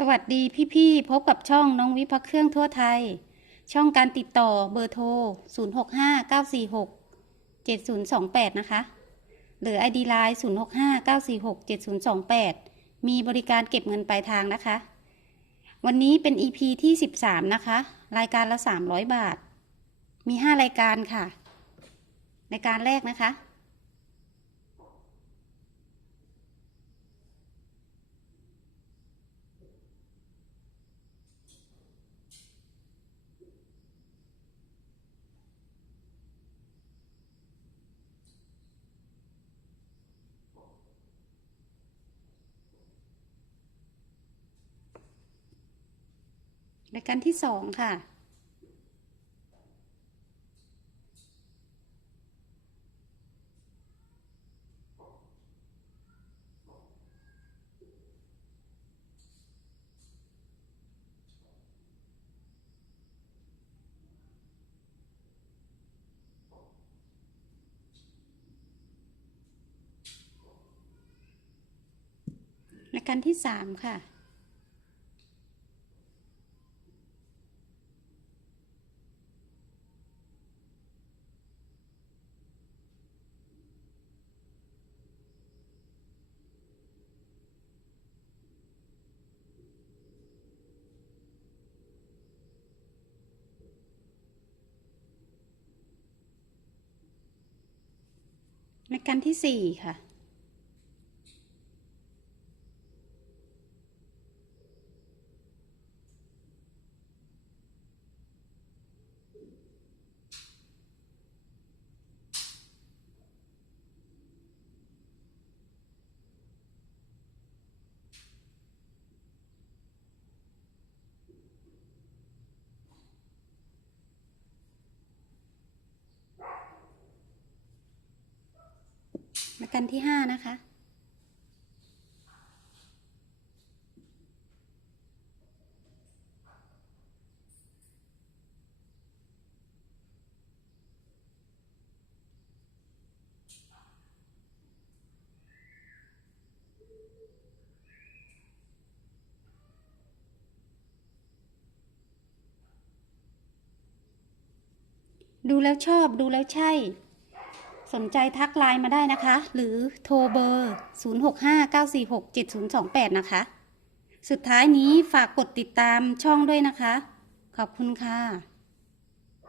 สวัสดีพี่ๆ พบกับช่องน้องวิพักเครื่องทั่วไทย ช่องการติดต่อเบอร์โทร 0659467028 นะคะ หรือ ID Line 0659467028 มีบริการเก็บเงินปลายทางนะคะ วันนี้เป็น EP ที่ 13 นะคะ รายการละ 300 บาท มี 5 รายการค่ะ รายการแรกนะคะ รายการที่สองค่ะ รายการที่สามค่ะ ในการที่สี่ค่ะ การที่ห้านะคะ ดูแล้วชอบดูแล้วใช่ สนใจทักไลน์มาได้นะคะ หรือโทรเบอร์ 0659467028 นะคะ สุดท้ายนี้ฝากกดติดตามช่องด้วยนะคะ ขอบคุณค่ะ